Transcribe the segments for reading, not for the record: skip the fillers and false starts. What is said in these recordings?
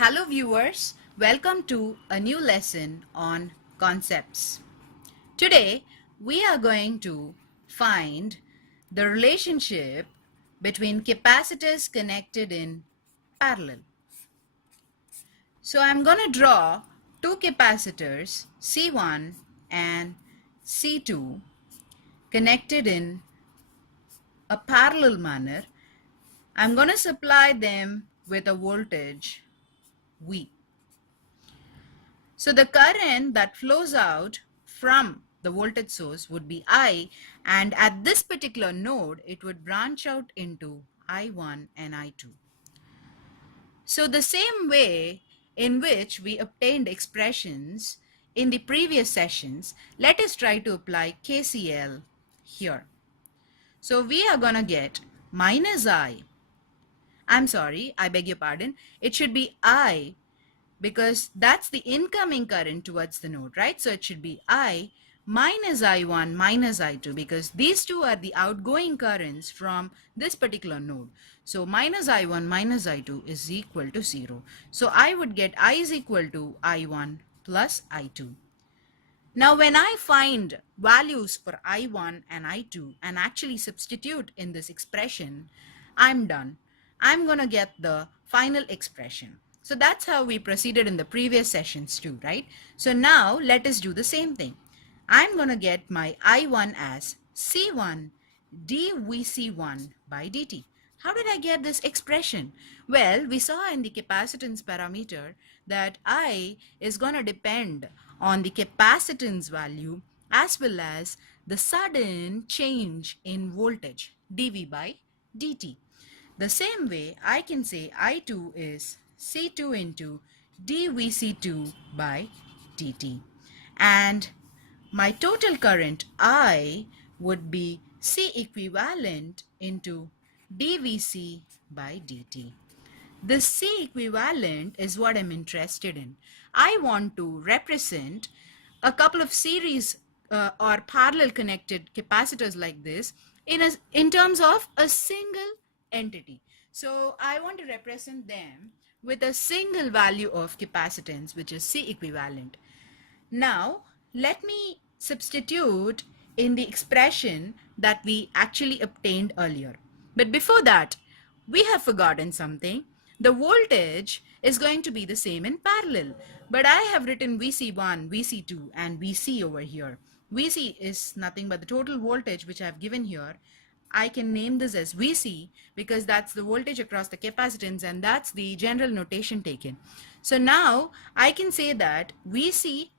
Hello viewers, welcome to a new lesson on concepts. Today we are going to find the relationship between capacitors connected in parallel. So I'm going to draw two capacitors C1 and C2 connected in a parallel manner. I'm going to supply them with a voltage V. So the current that flows out from the voltage source would be I, and at this particular node it would branch out into I1 and I2. So the same way in which we obtained expressions in the previous sessions, let us try to apply KCL here. So we are going to get minus I beg your pardon, it should be I, because that's the incoming current towards the node, right? So it should be I minus I1 minus I2, because these two are the outgoing currents from this particular node. So minus I1 minus I2 is equal to 0. So I would get I is equal to I1 plus I2. Now when I find values for I1 and I2 and actually substitute in this expression, I'm done. I'm going to get the final expression. So that's how we proceeded in the previous sessions too, right? So now let us do the same thing. I'm going to get my I1 as C1 dVC1 by dt. How did I get this expression? Well, we saw in the capacitance parameter that I is going to depend on the capacitance value as well as the sudden change in voltage dV by dt. The same way I can say I2 is C2 into dVC2 by dt, and my total current I would be C equivalent into dVC by dt. This C equivalent is what I'm interested in. I want to represent a couple of series or parallel connected capacitors like this in terms of a single entity. So I want to represent them with a single value of capacitance, which is C equivalent. Now let me substitute in the expression that we actually obtained earlier. But before that, we have forgotten something. The voltage is going to be the same in parallel, but I have written VC1, VC2 and VC over here. VC is nothing but the total voltage which I have given here. I can name this as VC because that's the voltage across the capacitance, and that's the general notation taken. So now I can say that VC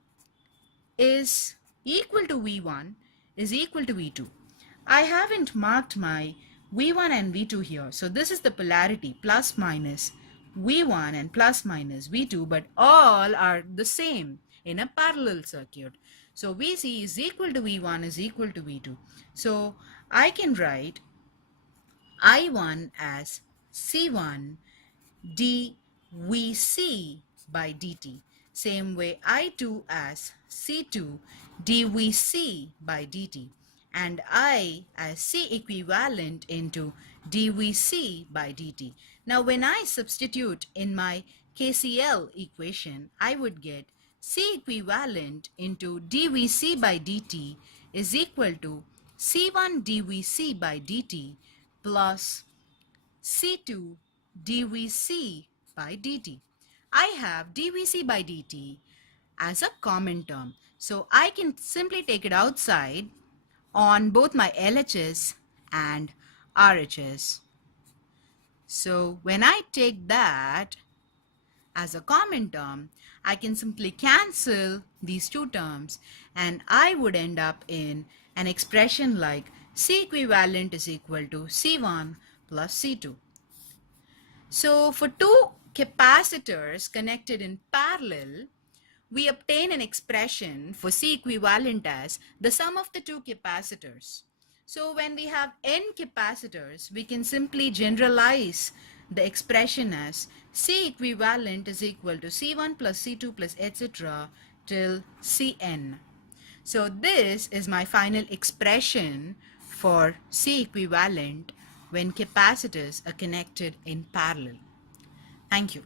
is equal to V1 is equal to V2. I haven't marked my V1 and V2 here. So this is the polarity, plus minus V1 and plus minus V2, but all are the same in a parallel circuit. So VC is equal to V1 is equal to V2. So I can write I1 as C1 dVC by dt. Same way I2 as C2 dVC by dt, and I as C equivalent into dVC by dt. Now when I substitute in my KCL equation, I would get C equivalent into dVC by dt is equal to C1 dVC by dt plus C2 dVC by dt. I have dVC by dt as a common term, so I can simply take it outside on both my LHS and RHS. So when I take that as a common term, I can simply cancel these two terms and I would end up in an expression like C equivalent is equal to C1 plus C2. So for two capacitors connected in parallel, we obtain an expression for C equivalent as the sum of the two capacitors. So when we have n capacitors, we can simply generalize the expression as C equivalent is equal to C1 plus C2 plus etc. till Cn. So this is my final expression for C equivalent when capacitors are connected in parallel. Thank you.